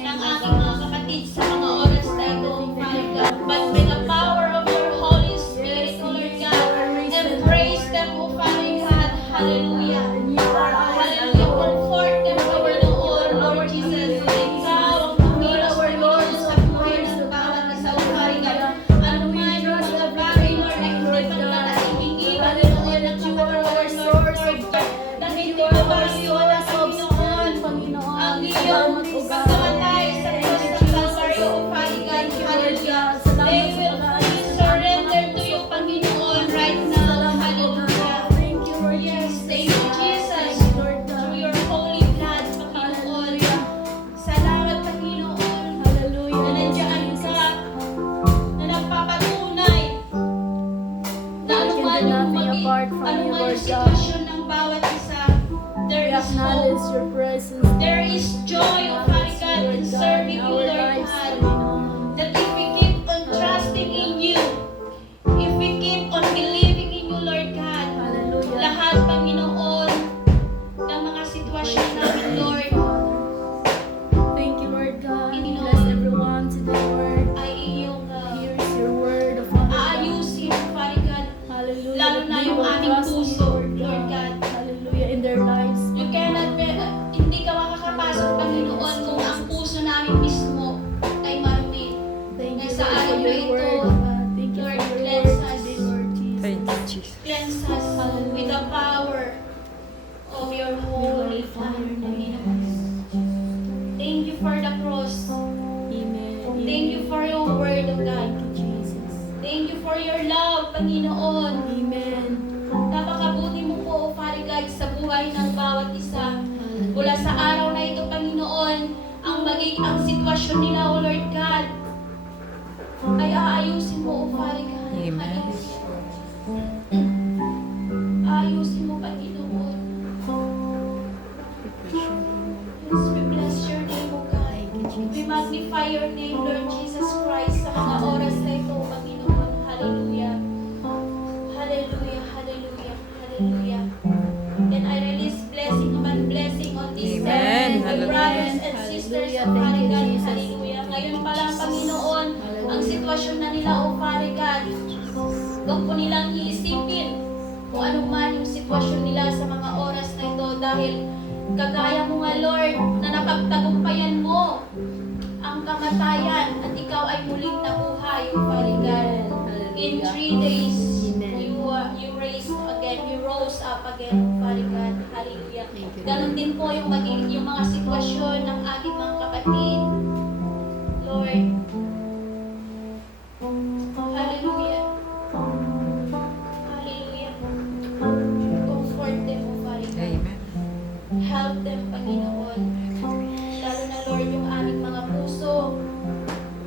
ng aking mga kapatid sa mga oras na ito, Father God. But with the power of your Holy Spirit, O Lord God, embrace them, O Father God. Hallelujah. Hallelujah. Comfort them, Panginoon, Lord Jesus. Ikaw ang kumilos, Panginoon, sa buhay ng bawat isa, O Father God. Ano man yung mga bagay, Lord, na hindi pa nila naiingin, Panginoon, ng kapatid, Lord, dahil hindi mo ba yun, Panginoon, ang iyong pagkamatay sa cross ng Calvary, O Father God. Hallelujah. They will fully surrender to you, Panginoon, right now. Hallelujah. Thank you, Lord. Yes, thank you, Jesus. Through your holy blood, Panginoon. Salamat, Panginoon, na Hallelujah. nandiyan ka, na nagpapatunay na We can do nothing apart from you, anuman Lord yung God. sitwasyon ng bawat isa, there We is hope. acknowledge your presence. There is joy, O Father God, in serving you, our Lord lives, God. Panginoon. That if we keep on trusting in you, if we keep on believing in you, Lord God, Hallelujah. lahat, Panginoon, ng mga sitwasyon namin, Lord, Thank you, Lord God. Panginoon. Bless everyone today, Lord. ay iyong Here's your word, O Father God. aayusin, Father God. Hallelujah. Lalo na yung People aming trust in you, puso, Lord Lord God. God. Hallelujah. In their lives. You cannot be, hindi ka makakapasok, Panginoon, kung ang puso namin mismo ay marumi. Thank you, Nasa Lord, for araw na your ito, word, O God. Thank you Lord, for your cleanse word us. today, Lord Jesus. Thank you, Jesus. Cleanse us with the power of your holy blood, Panginoon. Thank you for the cross. Amen. Thank you for your word, O God. Thank you, Jesus. Thank you for your love, Panginoon. Amen. Napakabuti mo po, O Father God, sa buhay ng bawat isa. Mula sa araw na ito, Panginoon, ang sitwasyon nila, O Lord God, ay aayusin mo, O Father God. Amen. Aayusin mo, Panginoon. Yes, we bless your name, O God. We magnify your name, Lord Jesus Christ, sa mga oras na ito, Panginoon. Hallelujah. Hallelujah, hallelujah, hallelujah. And I release blessing upon blessing on this Amen. my brothers and sisters, Hallelujah. O Father Thank you, God. Jesus. Hallelujah. Ngayon pa lang, Panginoon, ang sitwasyon na nila, O Father God, huwag po nilang iisipin kung ano man yung sitwasyon nila sa mga oras na ito dahil kagaya mo nga, Lord, na napagtagumpayan mo ang kamatayan at ikaw ay muling nabuhay, O Father God. In 3 days, you raised again, you rose up again, O Father God. Hallelujah. Ganon din po yung mga sitwasyon ng aking mga kapatid. Lord, hallelujah. Hallelujah. Comfort them, O Father God. Amen. Help them, Panginoon. Lalo na, Lord, yung aming mga puso.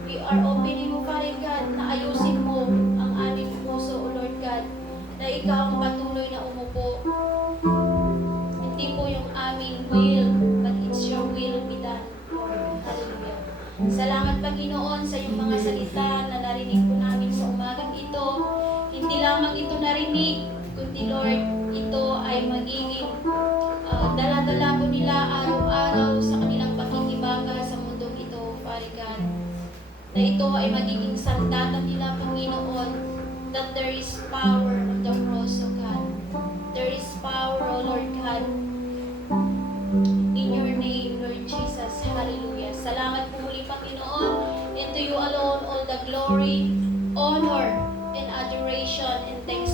We are opening, O Father God, na ayusin mo ang aming puso, O Lord God, na ikaw ang patuloy na umupo. Hindi po yung aming will, but it's your will be done, Lord. Hallelujah. Salamat, Panginoon, sa iyong mga salita na narinig po namin sa umagang ito. Hindi lamang ito narinig, kundi, Lord, ito ay magiging dala-dala po nila araw-araw sa kanilang pakikibaka na ito ay magiging sandatang nila, Panginoon, that there is power of the cross, O God. There is power, O Lord God, in your name, Lord Jesus. Hallelujah. Salamat po muli, Panginoon. And to you alone all the glory, honor, and adoration, and thanksgiving.